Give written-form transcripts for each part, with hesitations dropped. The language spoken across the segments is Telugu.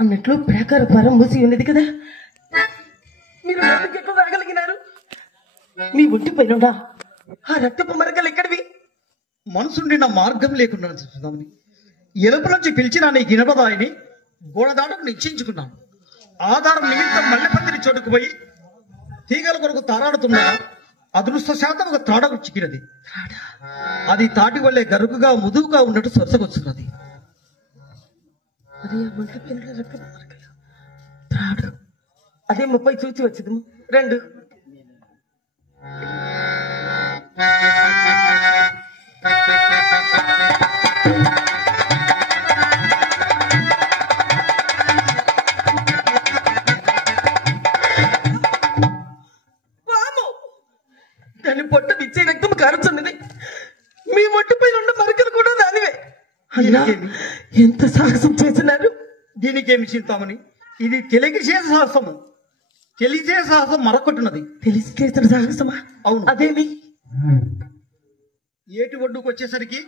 అన్నట్లు ప్రాకార ద్వారం మూసి ఉన్నది కదా, మీరు ఎందుకు ఎక్కువ రాగలిగినారు? మీ ఒంటి పైన ఆ రక్తపు మరకలు ఎక్కడివి? మనసుండి నా మార్గం లేకుండా ఎలుపు నుంచి పిలిచిన నీ గినపదాయిని గోడదాటకు నిశ్చయించుకున్నాను. ఆధారం నిమిత్తం మల్లెపందిరి చోటుకు పోయి తీగల కొరకు తారాడుతున్నా అదృష్ట శాతం ఒక త్రాడకు చిక్కినది. అది తాటి వల్లే గరుకుగా ముదువుగా ఉన్నట్టు సొరసగొచ్చున్నది. అదే 30 చూచి వచ్చింది. 2 దాని పొట్ట విచ్చే రక్తం కారుచున్నది. మీ ఒట్టిపై ఉన్న మరకలు కూడా దానివే. అయ్యా, ఎంత సాహసం చేసినారు! దీనికేమి చింతామని, ఇది తెలియజే సాహసము. తెలియజే సాహసం మరొకటున్నది. తెలిసి చేసిన సాహసమా? అవును. అదేమి? ఏటి ఒడ్డుకు వచ్చేసరికి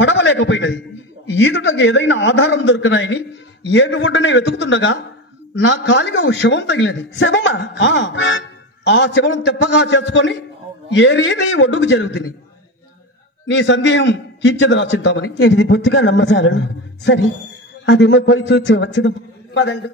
పడవలేకపోయినది. ఈదుటకు ఏదైనా ఆధారం దొరికినాయని ఏటి ఒడ్డునే వెతుకుతుండగా నా కాలిగా ఓ శవం తగిలినది. శవమా? ఆ శవం తెప్పగా చేసుకొని ఏ రీతి ఒడ్డుకు జరుగుతుంది. నీ సందేహం తీర్చదరా చింతామని. ఇది బొత్తిగా నమ్మచాలను. సరే, అదేమో పోయి చూచి వచ్చిదాం. పదండి.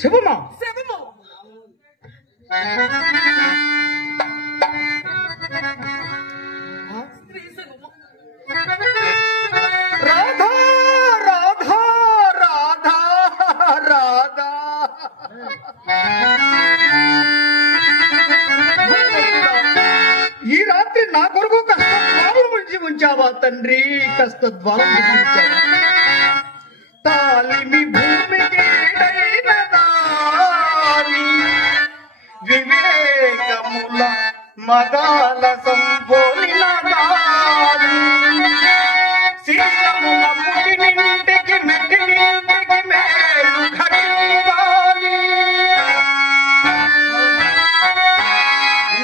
శవమా? శవము. రాధా రాధా రాధా రాధా, ఈ రాత్రి నా కొరకు కష్టద్వారం ముంచి ఉంచావా తండ్రి? కష్టద్వారం ముంచి ఉంచావా? తాలిమి భూమికి వివేకముల మదాల సంపోలిన దారి, శీలముల పుట్టినింటికి మెట్టినింటికి మేలు ఘటించాలి.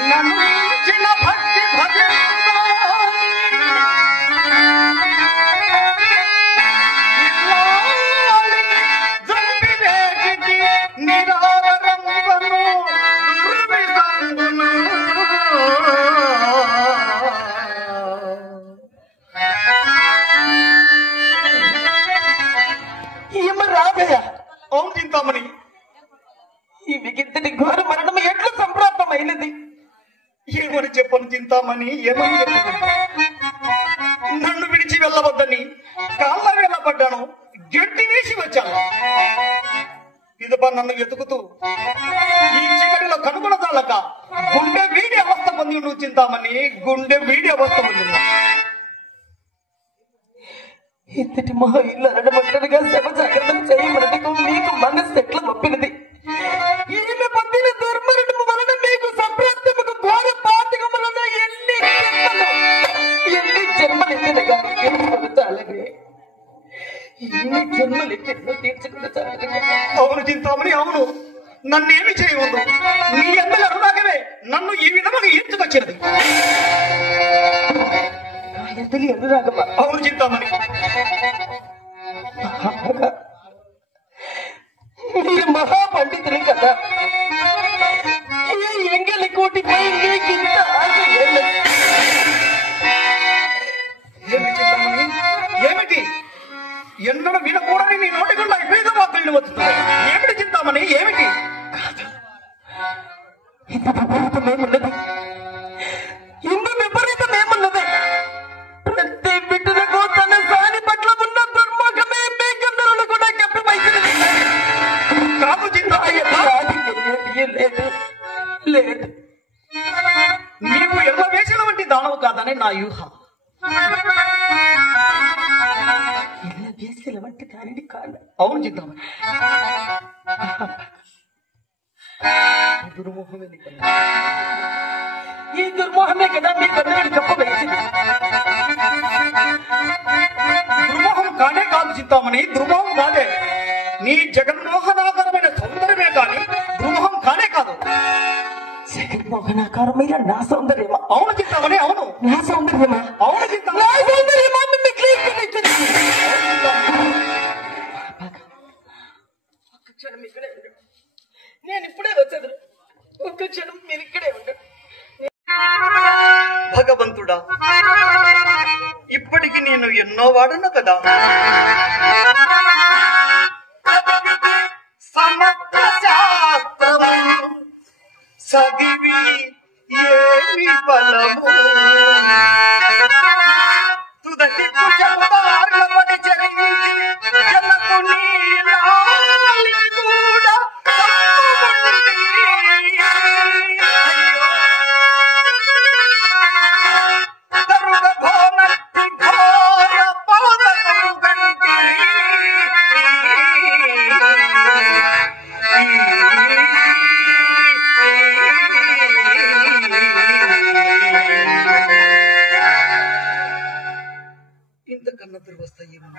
నన్ను ఇచ్చిన భక్తి భజించాలి. జంపివేటికి నిరాదరములను అవును చింతామణి. ఈ మిగిలిన ఘోర మరణం ఎట్లా సంప్రాప్తమైనది? ఏమని చెప్పను చింతామణి, ఏమని చెప్పను? నన్ను విడిచి వెళ్ళవద్దని కాళ్ళ వేలపడ్డాను, గట్టి వేసి వచ్చాను. ఇదప నన్ను వెతుకుతూ ఈ చివరిలో కనుగొనదాలక గుండె వీడి అవస్థ పొంది నువ్వు చింతామణి, గుండె వీడి అవస్థ పొంది. ఇంతటి మా ఇల్లు అనడమంటగా శవ జాగ్రత్త చేయమన్నదికు మీకు మనస్సు ఎట్లా ఒప్పినది? ఈమె పొందిన దుర్మరణము వలన మీకు సంప్రాప్తముకు ఘోర పాతకములన ఎన్ని జన్మలెత్తిన కానీ తీర్చుకుని చాలనే. ఎన్ని జన్మలెత్తిన తీర్చుకుని చాలనే. అవును చింతామణి, అవును. నన్నేమి చేయవద్దు. నీ అందరి అనురాగమే నన్ను ఈ విధముగా ఈడ్చుకొచ్చినది. అనురాగమా? అవును చింతామణి. మీరు మహాపండితులు కదా, ఎంగలి కోటిపై మీకింత ఆశ ఏమిటి? ఏమిటి ఎన్నడూ వినకూడని నీ నోటికుండా వివిధ వార్తలు వస్తున్నాయి. ఏమిటి చింతామణి, ఏమిటి? ఇంత విపరీతమేమున్నది? ఇంత విపరీతమేమున్నది? ప్రతి బిడ్డలకు తన సాని పట్ల ఉన్న దుర్ముఖమే మీకందరూ కూడా కప్పిమైనది. కాదు చింతామణి, లేదు లేదు. నీవు ఎర్ర వేసిన వంటి దానవు కాదని నా యూహ. వేసిన వంటి దానిని కాదు. అవును చింతామణి. దుర్మోహమే ఈ దుర్మోహమే కదా మీ కన్నులను కప్ప వేసింది. దుర్మోహం చింతామణి దుర్మోహం కాదే. నీ జగన్మోహనాకరమైన సౌందర్యమే కానీ దుర్మోహం కానే కాదు. జగన్మోహనాకారమైన నా సౌందర్యమా? అవును చింతామణి, అవును. నా సౌందర్యమా? అవును చింతామణి. ఒక్క క్షణం ఇక్కడే ఉండు. నేను ఇప్పుడే వచ్చేది. ఒక్క క్షణం మీరు ఇక్కడే ఉండు. భగవంతుడా, ఇప్పటికి నేను ఎన్నో వాడను కదా. సమగ్ర శాస్త్రము సదివి ఏమి ఫలము, తుదటి కుజంబార్లబడి చరించి జలకు నీలాలి కూడా తరుగ భోనట్టి ఘోర పాదకము కంటి ఇంతకన్నా దుర్వస్తాయేమో.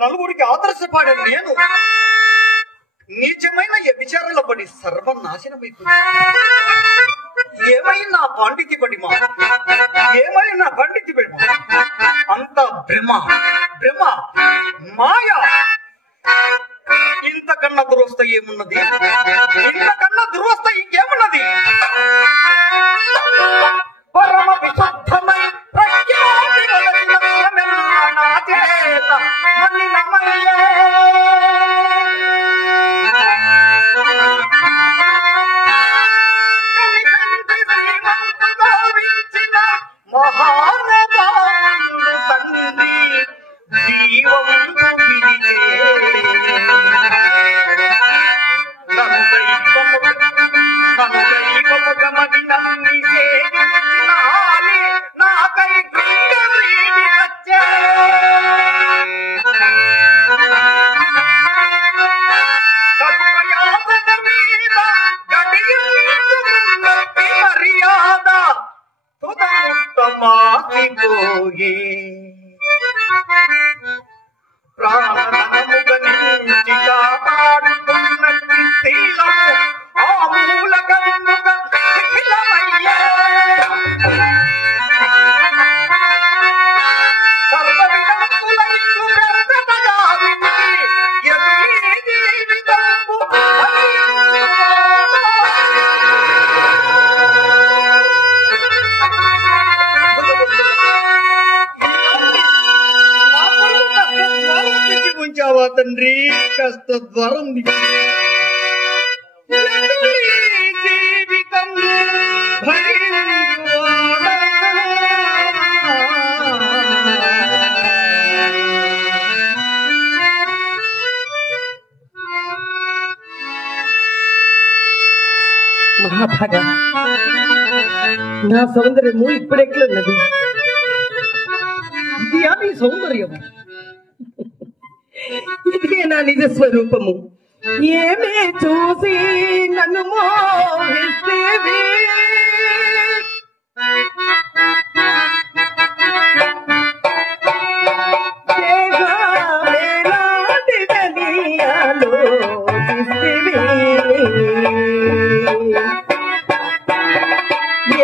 నలుగురికి ఆదర్శపాడే నేను నీచమైన విచారంలో పడి సర్వనాశనమైపోయింది. ఏమైనా పాండిత్య పడిమా, ఏమైనా పండిత్య పడిమా, అంత భ్రమ భ్రమ మాయ. ఇంతకన్నా దురవస్థ ఏమున్నది? ఇంతకన్నా దురవస్థ ఇంకేమున్నది? పరమ విశుద్ధమై ప్రజ్ఞాతి మొదలైన నా చేత మలినమయ్యే. మహానుభావుడు తండ్రి జీవమును విడిచే నన్ను దైవముగా మది నమ్మి సేవించినాలి, నాకై క్రీడ వీడి వచ్చే. కల్పయాసన మీద గడియున్నట్టి మర్యాద తుదముట్టమాసిపోయే. ప్రాణముగ నుంచి కాపాడుతున్నట్టి శీలము ఆ మూలకముగా శిథిలమయ్యే. సర్వవిధములైకు వ్యర్థతగా వింటి ఎదురీ జీవితంబు ఉంచావా తండ్రి? కాస్త ద్వారం జీవితం మహాభాగ, నా సౌందర్యము ఇప్పుడెట్లున్నది? ఇది నీ సౌందర్యము, ఇదే నా నిజ స్వరూపము. ఏమే చూసి నన్ను మోహిస్తేవి,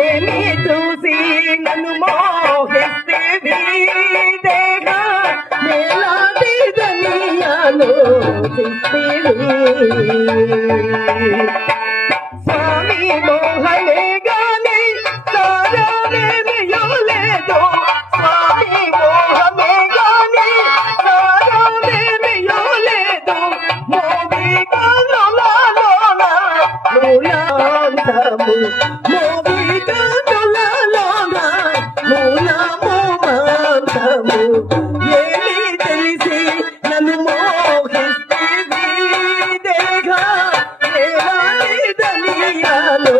ఏమి చూసి నన్ను మోహిస్తేవి, దేహ మేలాటి దనియాలో స్వామి మోహనే గాని సారమేమియో లేదు, స్వామి మోహమే గాని సారమేమియో లేదు, మోవిగా నొలలోన మూలాంతము, మోవిగా నొలలోన మూలము మాంతము. ఏమి తెలిసి నన్ను మోహిస్తేవి, దేహ మేలాటి దనియాలో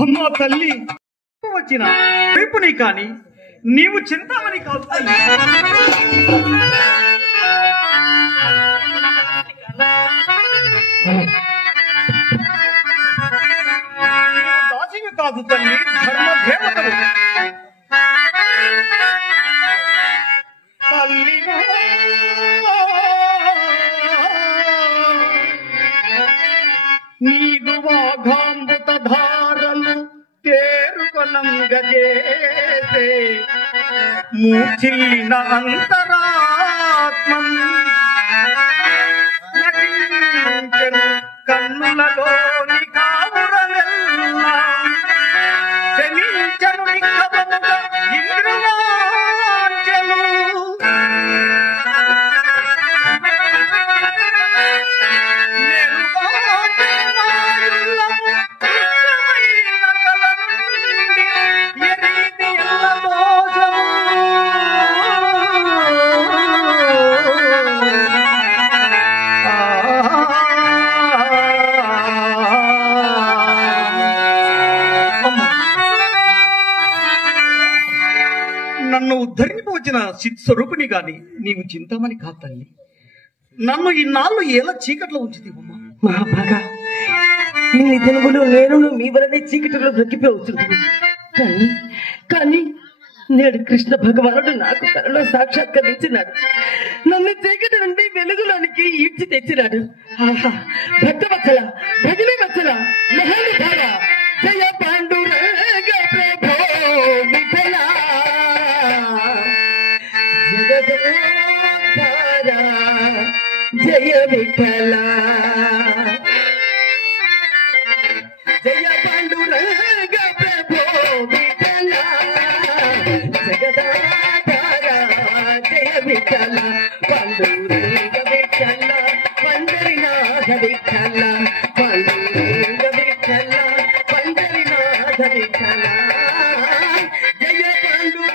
అమ్మా తల్లి వచ్చిన వైపుని కాని నీవు చింతామణి కాదు దాసివి కాదు తల్లి ధర్మ దేవతలు తల్లి నీదు వాఘాంబుత ధారలు తేరుకొనంగజేసే మూర్ఛిల్లిన అంతరాత్మం నటించెను కన్నులలోని కావురనెల్లా శమించెను నిఖముగా ఇంద్రవాంఛలు నన్ను ఉద్ధరింపవచ్చిన చిత్స్వరూపిణి గాని నీవు చింతామణి కాదు తల్లి. నన్ను ఇన్నాళ్ళు ఎలా చీకట్లో ఉంచుతీవమ్మా? మహాభాగా ఇన్ని దినములు నేను మీ వలనే చీకటిలో బ్రతికిపోతుంది. కానీ నేడు కృష్ణ భగవానుడు నాకు కలలో సాక్షాత్కరించినాడు. నన్ను చీకటి నుండి వెలుగులోనికి ఈడ్చి తెచ్చినాడు. ఆహా భక్తవత్సల భగిని వత్సల మహానుభావ జయ పాండురంగ ప్రభో విఠల జగదోద్ధార జయ విఠల జయ పాండురంగ ప్రభో విఠల జగదాధార జయ విఠల పాండురంగ విఠల పండరినాథ విఠల విఠల పండుగ విఠల పండరినాథ విఠల జయ పండుగ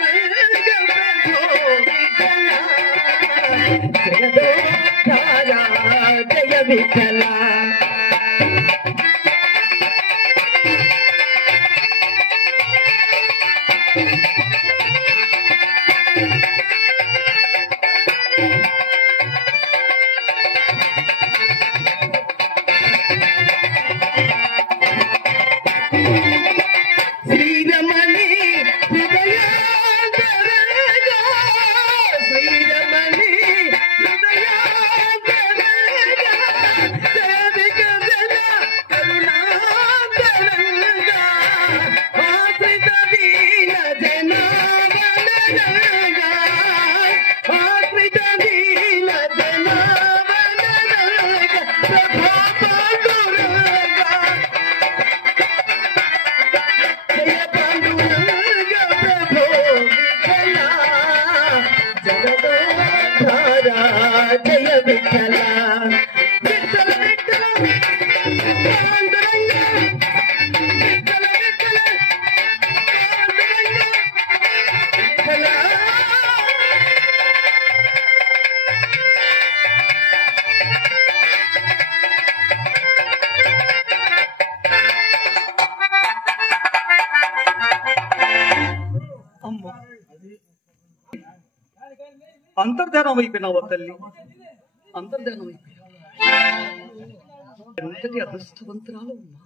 విఠల జగదోద్ధార జయ విఠల శ్రీరమణి హృదయాంతరంగా శ్రీరమణి హృదయాంతరంగా సేవిక జన కరుణాంతరంగా ఆశ్రిత దీన జనావనరంగా ఆశ్రిత దీన జనావనరంగా ప్రభా పాండురంగా జయ పాండురంగ ప్రభో విఠల జగదోద్ధార జయ విఠల విఠల విఠల పాండురంగ విఠల విఠల పాండురంగ విఠల అమ్మ అంతర్ధానం అయిపోయినావా తల్లి? అంతర్ధానం అయిపోయినా ఎంతటి అదృష్టవంతురాలు అమ్మా.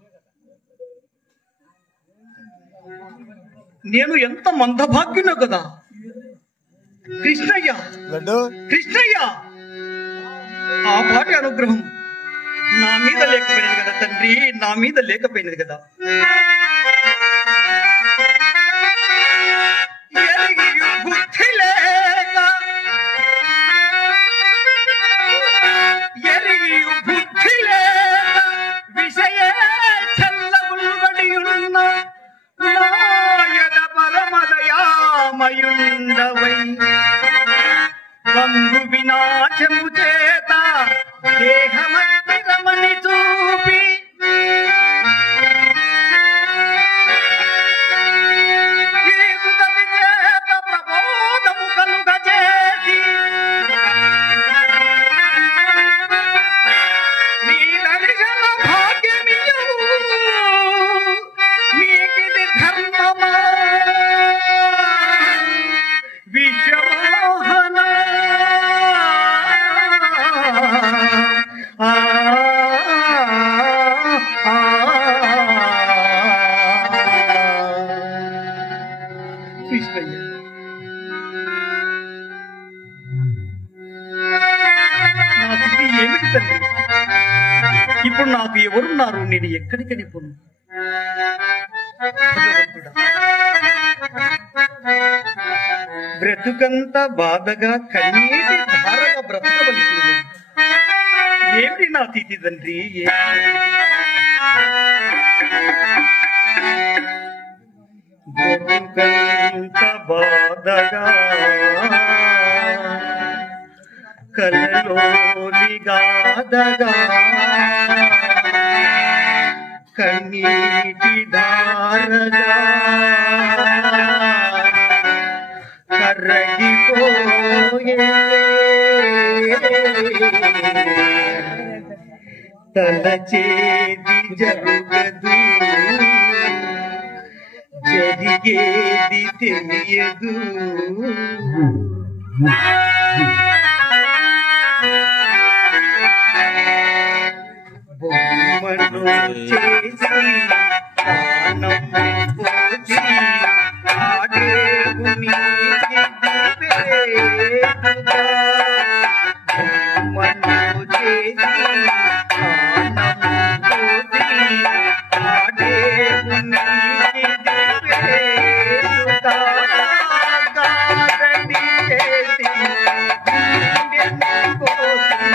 నేను ఎంత మందభాగ్యునో కదా కృష్ణయ్య, కృష్ణయ్య ఆ పాటి అనుగ్రహం నా మీద లేకపోయినది కదా తండ్రి, నా మీద లేకపోయినది కదా. బుద్ధి లేక ఎరిగి బుద్ధి లేక విషయ చల్లబుల్బడియున్న నాయన పరమదయామయుండవై బంధు వినాశము చేత దేహమట్టి రమణి చూపి ఇప్పుడు నాకు ఎవరున్నారు? నేను ఎక్కడికని పోను? భగవంతుడా, బ్రతుకంత బాధగా కన్నీటి ధారగా బ్రతకవలసింది ఏమిటి నా తిథి తండ్రి? బ్రతుకంత బాధగా కలలోని గాదగా కన్నీటి ధారగా కరగిపోయే తలచేది జరుగదు, జరిగేది తెలియదు. బొమ్మను చేసి ప్రాణం పోచి ఆడేవుని దివ్వేదుగా. బొమ్మను చేసి ప్రాణం పోచి ఆడేవుని దివ్వేదుగా. గారడి చేసి గుండెను కోసి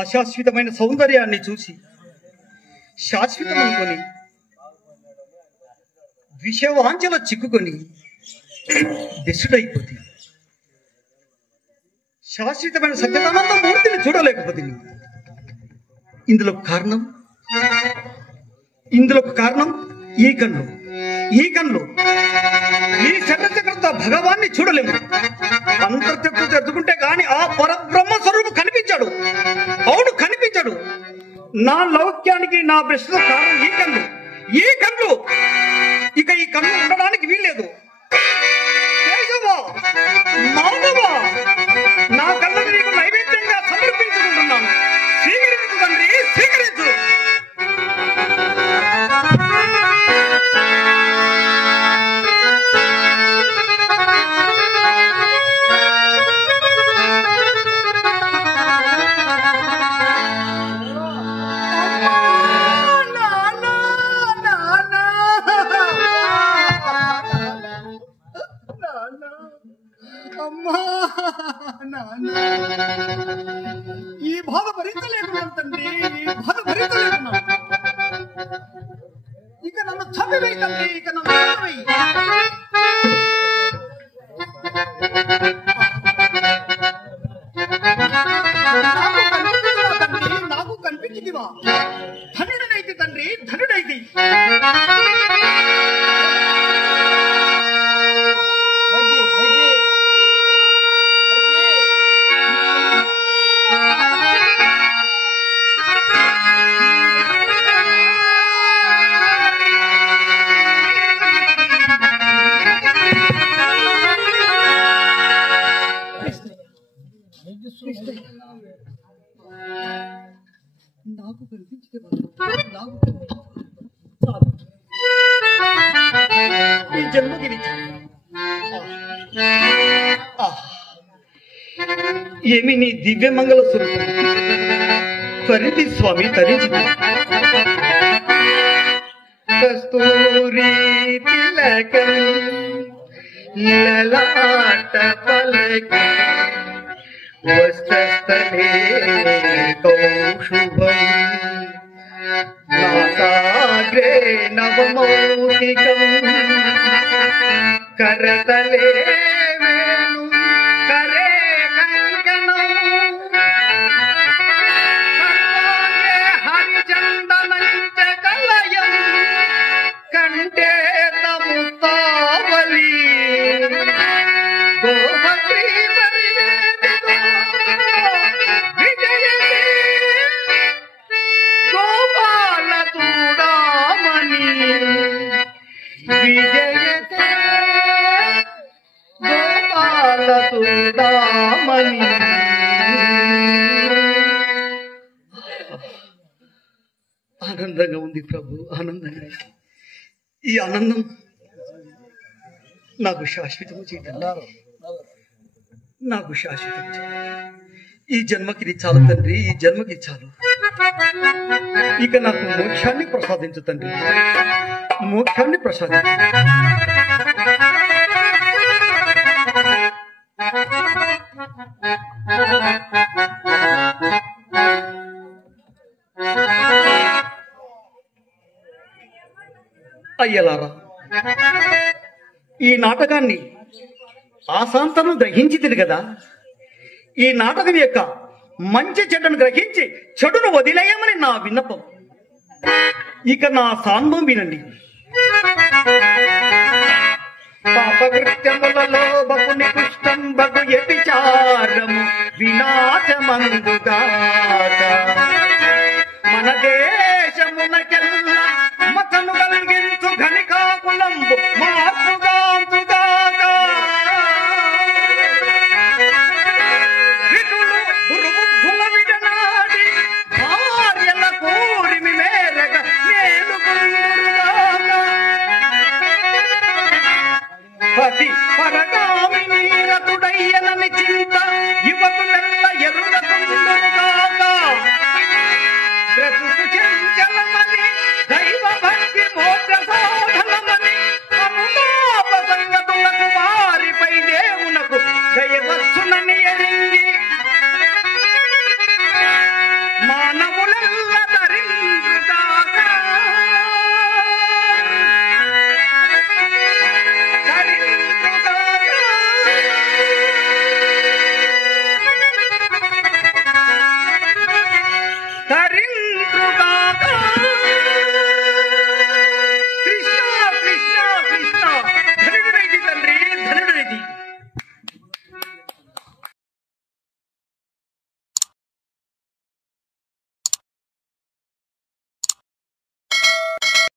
అశాశ్వతమైన సౌందర్యాన్ని చూసి శాశ్వతం అనుకొని విషవాంఛల చిక్కుకొని దిశుడైపోతుంది. శాశ్వతమైన సత్యదానంద మూర్తిని చూడలేకపోతుంది. ఇందులో కారణం ఈ కన్ను ఈ చక్రచక్రంతో భగవాన్ని చూడలేము. అంతర్చక్ర తెరుచుకుంటే గాని ఆ పరబ్రహ్మ స్వరూపు కనిపించాడు. అవును, కనిపించాడు. నా లౌక్యానికి నా ప్రశ్న కారణం ఈ కన్ను ఇక ఈ కన్ను ఉండడానికి వీల్లేదు. మాధవా, నా కళ్ళను నీకు నైవేద్యంగా సమర్పించుకుంటున్నాను. స్వీకరించు తండ్రి, స్వీకరించు. ఈ బాధ భరించలేకున్నాను తండ్రి, ఇక నన్ను చంపివేయి తండ్రి, ఇక నన్ను చంపివేయి. నాకు కనిపించిందివా? ధనుడైతే తండ్రి, ధనుడైతే. నాకు కనిపించే ఈ జన్మకి ఏమి నీ దివ్య మంగళ స్వరూపం. త్వరితి స్వామి, తరించి. కస్తూరి తిలకం లలాట పలకి వస్త్రస్థలే కౌశుభం నాసాగ్రే నవమౌలికం కరతలే వేణు కరే కంకణం సర్వాంగే హరిచందనంచ కలయం కంటే తముతావలి గోపత్రీ విజయతే గోపాల తుదామణి. ఆనందంగా ఉంది ప్రభు, ఆనందంగా. ఈ ఆనందం నాకు శాశ్వతము చేయాలి, నాకు శాశ్వతం చేయాలి. ఈ జన్మకి చాలు తండ్రి, ఈ జన్మకి చాలు. ఇక నాకు మోక్షాన్ని ప్రసాదించు తండ్రి, మోక్షాన్ని ప్రసాదించు. అయ్యలారా, ఈ నాటకాన్ని ఆశాంతను గ్రహించితిరి కదా. ఈ నాటకం యొక్క మంచి చెడ్డను గ్రహించి చెడును వదిలేయమని నా విన్నపం. ఇక నా సాన్వం వినండి. పాపకృత్యములలో బహు నికృష్టం బహు వ్యభిచారము వినాశమందుగాక మన దేశమునకెల్ల మతను కలిగించు ఘనికాకులంబు మార్పుగాంతుగాక. విటులు దుర్బుద్ధుల విడనాడి భార్యల కోరిమి మేరగ మేలుకొందురుగాక. పతి పరగామిని రతుడయ్యనని చింత యువకులెల్ల ఎరుగకుందురుగాక. బ్రతుకు చంచలమని దైవ భక్తి మోక్ష సాధనమని అనుతాప సంగతులకు వారిపై దేవునకు దయవచ్చునని